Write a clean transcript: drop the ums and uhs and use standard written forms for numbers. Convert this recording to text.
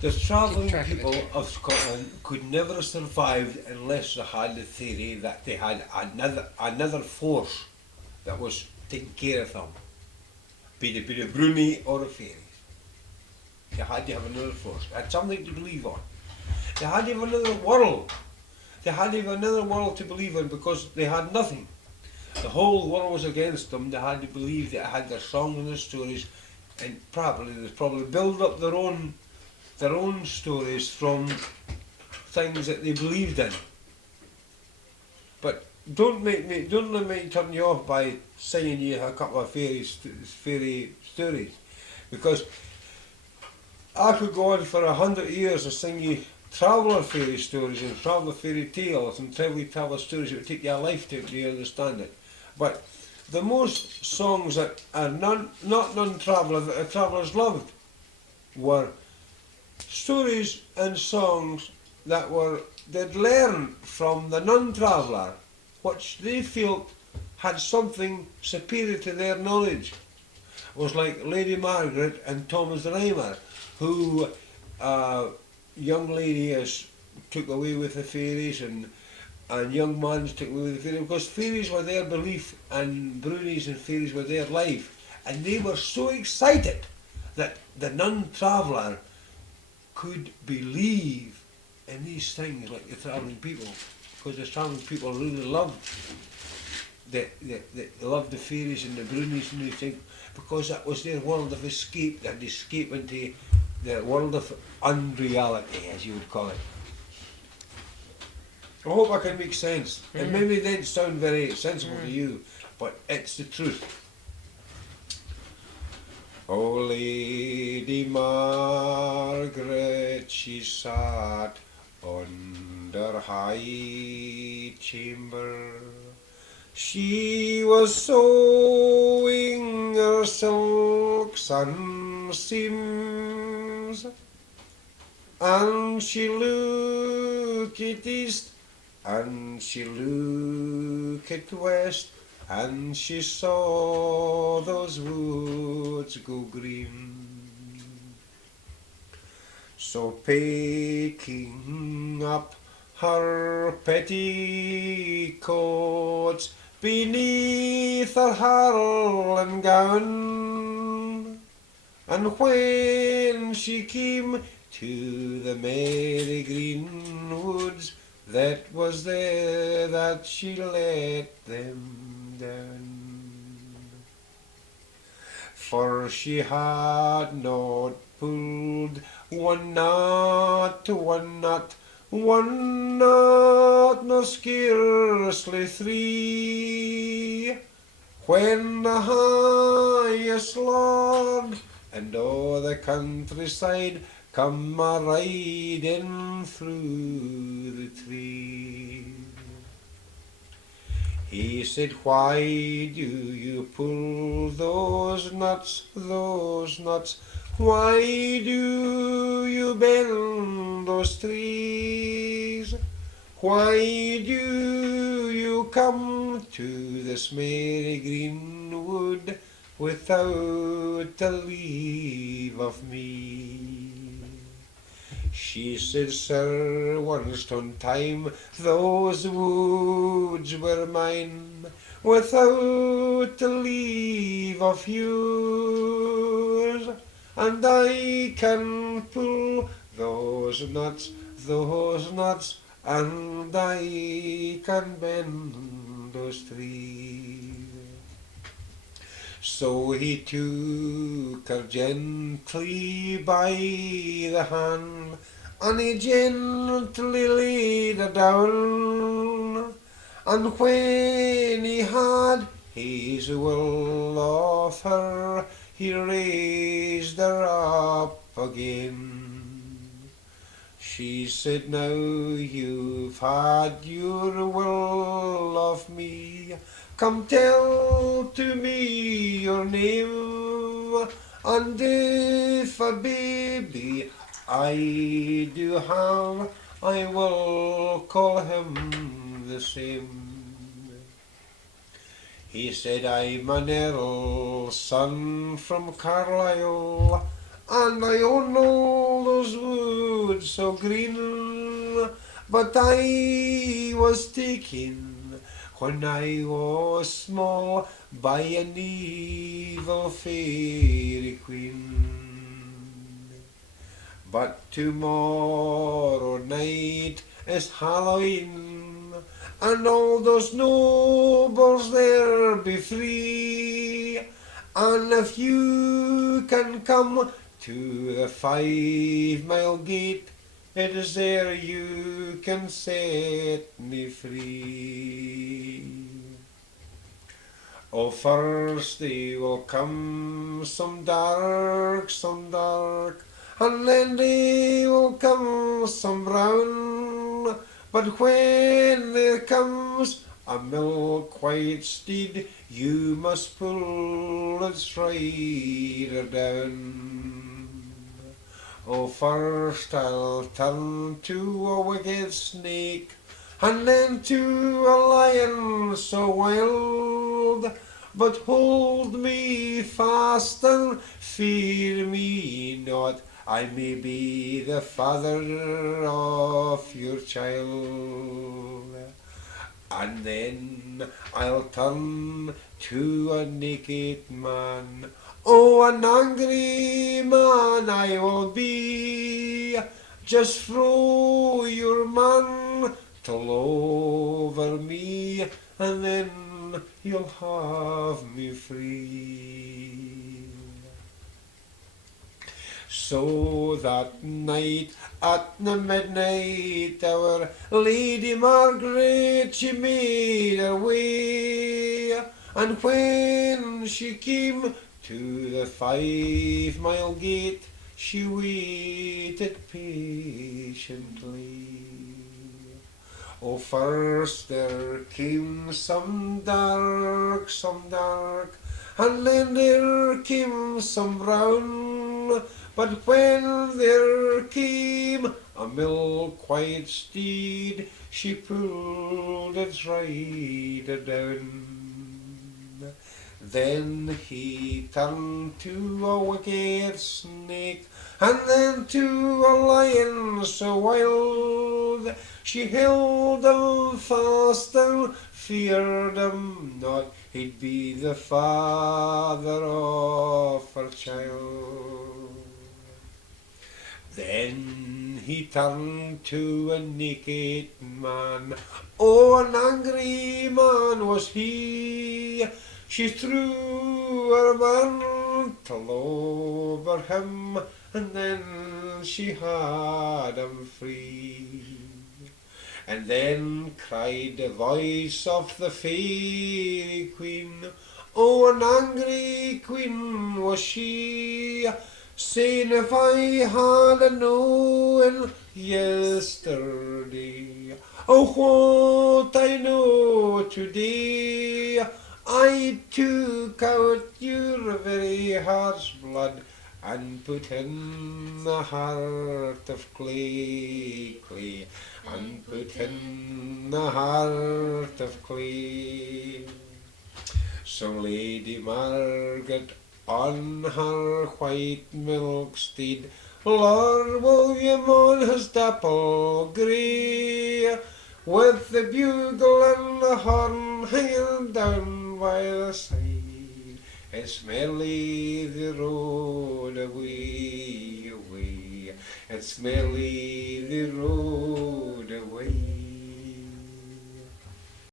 The travelling people of Scotland could never have survived unless they had the theory that they had another force that was taking care of them, be it a Bruni or a fairies. They had to have another force. They had something to believe on. They had to have another world. They had to have another world to believe in because they had nothing. The whole world was against them. They had to believe they had their songs and their stories, and they build up their own stories from things that they believed in. But don't let me turn you off by singing you a couple of fairy stories, because I could go on for 100 years to sing you traveller fairy stories and traveller fairy tales and traveller stories. It would take you a lifetime to understand it. But the most songs that are not non-traveller that the travellers loved were stories and songs that they'd learned from the non-traveller, which they felt had something superior to their knowledge. It was like Lady Margaret and Thomas the Rhymer, who young lady is took away with the fairies, and young man's took away with the fairies, because fairies were their belief and brownies and fairies were their life, and they were so excited that the non-traveller could believe in these things like the travelling people, because the travelling people really loved they loved the fairies and the brownies and these things, because that was their world of escape. They had to escape into the world of unreality, as you would call it. I hope I can make sense. It maybe didn't sound very sensible to you, but it's the truth. Oh, Lady Margaret, she sat under high chamber. She was sewing her silks and seams, and she looked at east, and she looked at west, and she saw those woods go green. So picking up her petticoats beneath her harland gown, and when she came to the merry green woods, that was there that she let them down. For she had not pulled one knot, nor scarcely three, when the highest lord and o'er the countryside come a-riding through the tree. He said, why do you pull those knots, why do you bend those trees? Why do you come to this merry green wood without the leave of me? She said, sir, once on time those woods were mine, without the leave of yours, and I can pull those knots, and I can bend those trees. So he took her gently by the hand, and he gently laid her down, and when he had his will of her, he raised her up again. She said, now you've had your will of me, come tell to me your name, and if a baby I do have, I will call him the same. He said, I'm an earl's son from Carlisle, and I own all those woods field so green, but I was taken when I was small by an evil fairy queen. But tomorrow night is Halloween, and all those nobles there be free. And if you can come to the 5-mile gate, it is there you can set me free. Oh, first they will come some dark, and then they will come some brown. But when there comes a milk-white steed, you must pull its rider down. Oh, first I'll turn to a wicked snake, and then to a lion so wild. But hold me fast and fear me not, I may be the father of your child. And then I'll turn to a naked man, oh, an angry man I will be. Just throw your mantle over me, and then you'll have me free. So that night at the midnight hour, Lady Margaret she made her way, and when she came to the 5-mile gate, she waited patiently. Oh, first there came some dark, and then there came some brown. But when there came a milk-white steed, she pulled its rider down. Then he turned to a wicked snake, and then to a lion so wild. She held him fast and feared him not, he'd be the father of her child. Then he turned to a naked man, oh, an angry man was he. She threw her mantle over him, and then she had him free. And then cried the voice of the fairy queen, oh, an angry queen was she, saying if I had a known yesterday, oh, what I know today, I took out your very heart's blood and put in the heart of clay, and put in the heart of clay. So Lady Margaret on her white milk steed, Lord William on his dapple grey, with the bugle and the horn hanging down by the side, it's merrily they rode away, it's merrily they rode